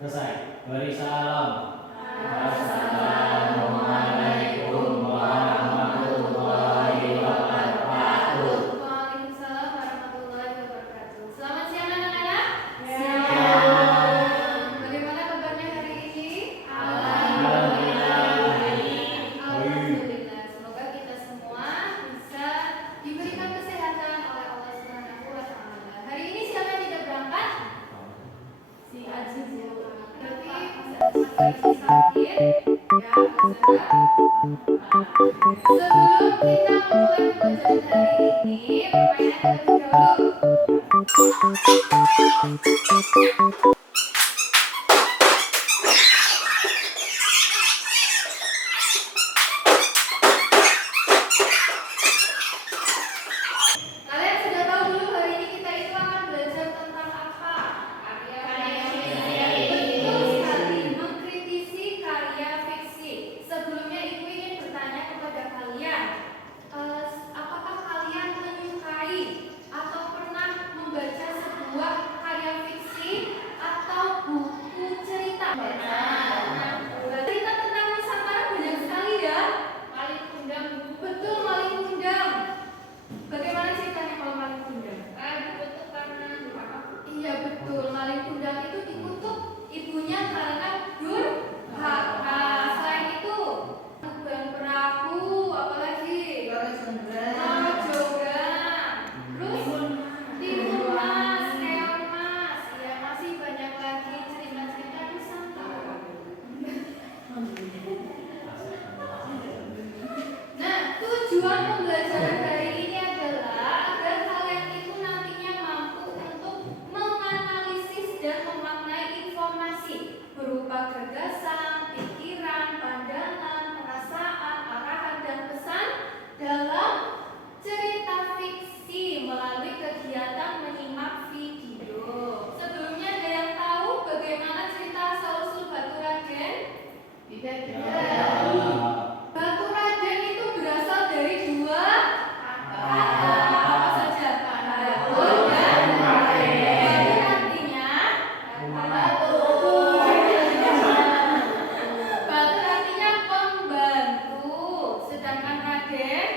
Selesai. Beri salam. Assalamualaikum warahmatullahi wabarakatuh. Waalaikumsalam warahmatullahi wabarakatuh. Selamat siang anak-anak. Siang. Bagaimana kabarnya hari ini? Alhamdulillah. Alhamdulillah. Semoga kita semua bisa diberikan kesehatan oleh Allah Subhanahu wa taala. Hari ini siapa yang tidak berangkat? Si Aziz ya. Berarti masih sakit. Ya, saudara. Sebelum kita mulai pelajaran hari ini, permainan terlebih dahulu. Kalian sudah tahu dulu hari ini kita itu akan belajar tentang apa? Karya fiksi. Betul sekali, mengkritisi karya fiksi. Sebelumnya Ibu ingin bertanya kepada kalian, apakah kalian menyukai atau pernah membaca sebuah karya fiksi atau buku cerita? Cerita tentang Nusantara banyak sekali ya. Malin Kundang, betul Malin Kundang. Bagaimana ceritanya kalau Malin Kundang? Dikutuk karena durhaka. Iya betul, Malin Kundang itu dikutuk ibunya karena durhaka. Selain itu, Tuban Perahu, apalagi? Jonggrang. Terus Timun Mas, Keong Mas. Ya masih banyak lagi cerita-cerita Nusantara. Nah, tujuan pembelajaran hari ini adalah agar kalian itu nantinya mampu untuk menganalisis dan memaknai informasi berupa gagasan, pikiran, pandangan, perasaan, arahan, dan pesan dalam cerita fiksi melalui kegiatan menyimak video. Sebelumnya ada yang tahu bagaimana cerita asal-usul Batu Raden? Tidak. Batu Raden itu berasal dari dua kata. Apa saja? Batu dan Raden. Batu artinya batu. Batu artinya pembantu. Sedangkan Raden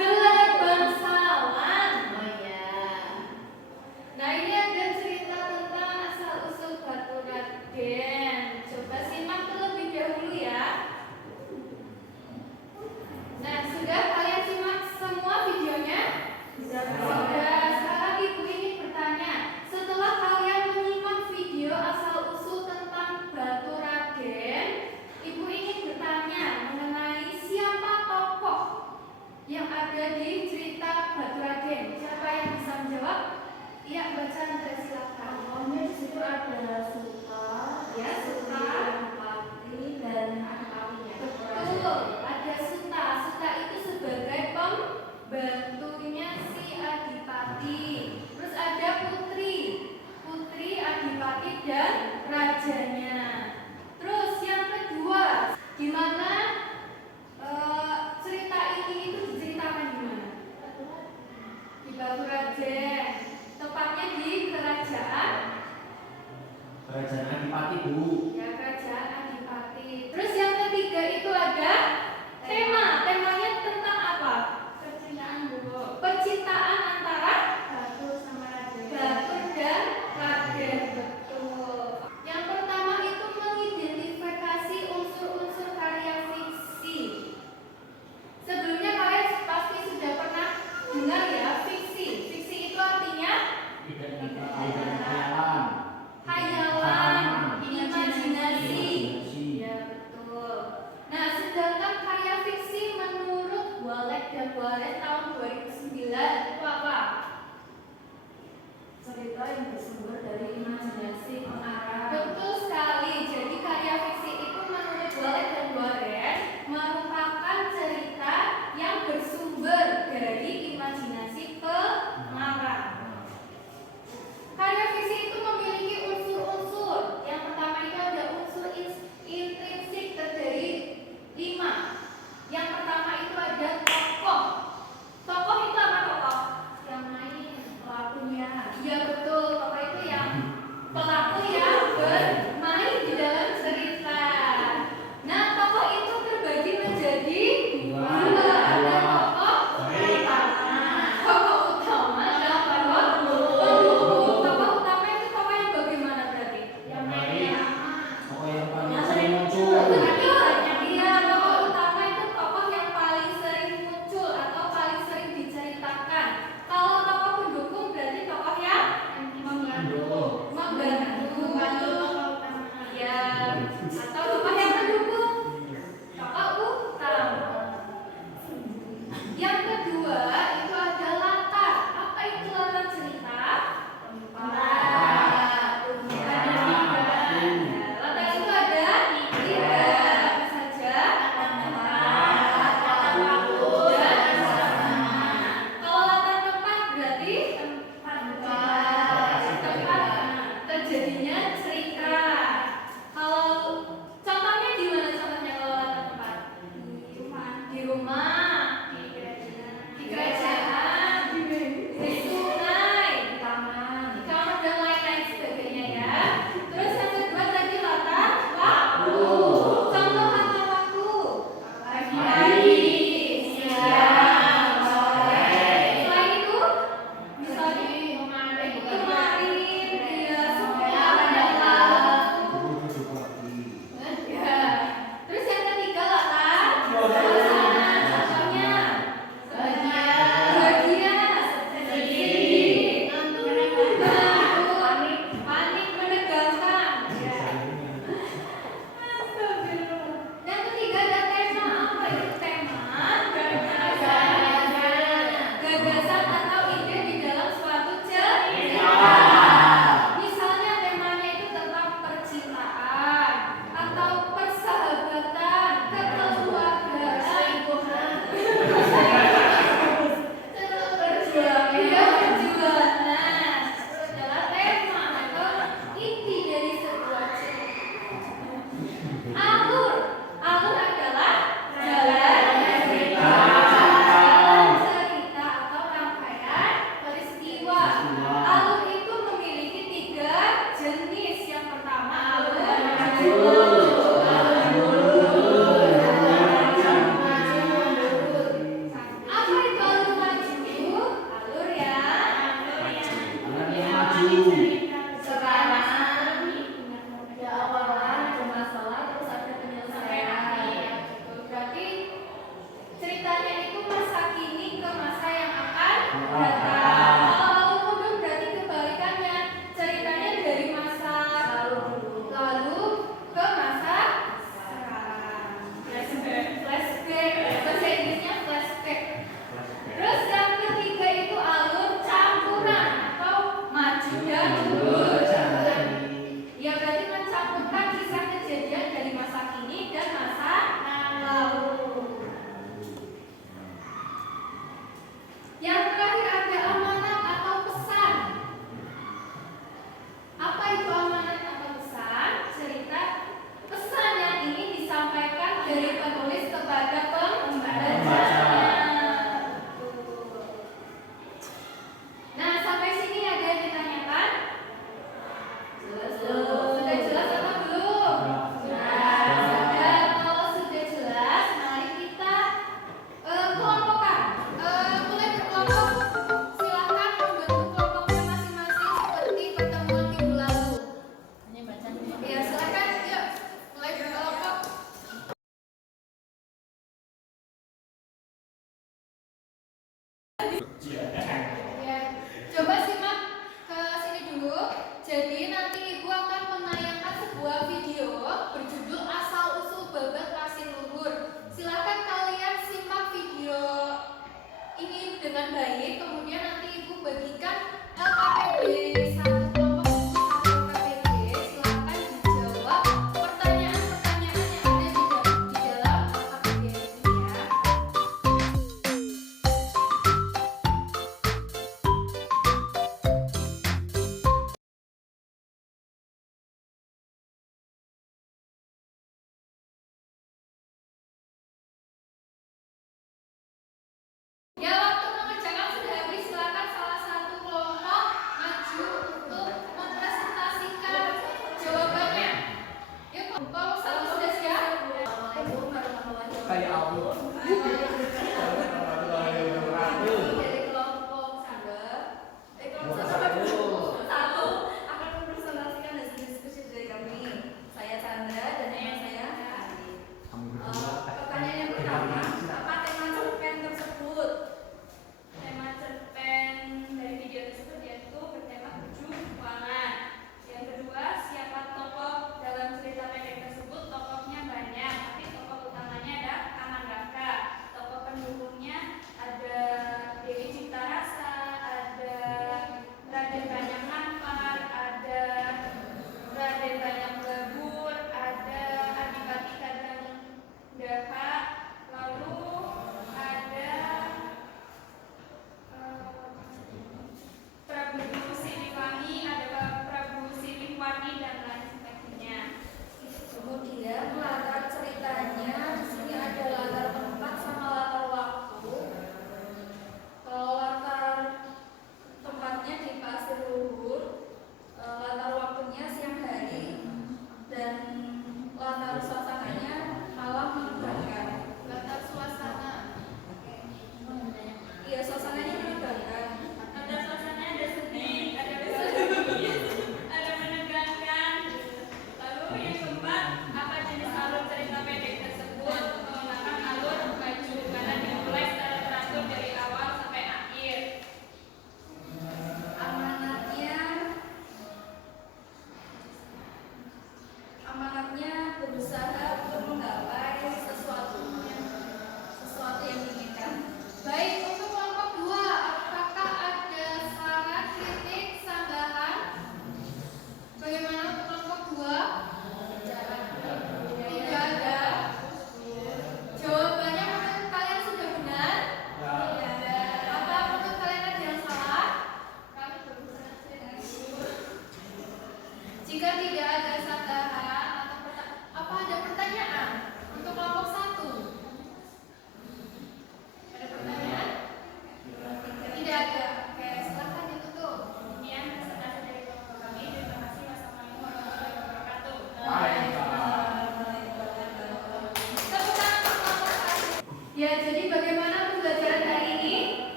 gelar bangsawan. Nah ini ada cerita tentang asal-usul Batu Raden. Coba simak terlebih dahulu ya. Nah sudah kalian simak semua videonya? Sudah. Sekarang Ibu ingin bertanya, setelah kalian menyimak video asal-usul tentang Batu Raden, Ibu ingin bertanya mengenai siapa tokoh yang ada di cerita Batu Raden. Siapa yang bisa menjawab? Iya, Mbak Chandra silakan. Tokohnya di situ ada Suta, Ya, Suta. Pati dan Adipatinya. Betul, ada Suta. Suta itu sebagai pembantunya si Adipati. Terus ada Putri. Putri, Adipati, dan rajanya. Terus yang kedua, gimana cerita ini itu diceritakan di mana? Di Batu Raden. Tepatnya di kerajaan Adipati, Bu. ya, kerajaan Adipati. Terus yang ketiga itu ada tema. Temanya tentang apa? Percintaan, Bu. Percintaan antara Batu sama Raden. Batu dan Raden, betul. Yang pertama itu mengidentifikasi unsur-unsur karya fiksi. Sebelumnya kalian pasti sudah pernah dengar ya fiksi. Fiksi itu artinya hayalan, imajinasi. Ya, betul. Nah, sedangkan karya fiksi menurut Walek tahun 2009 itu apa? Cerita yang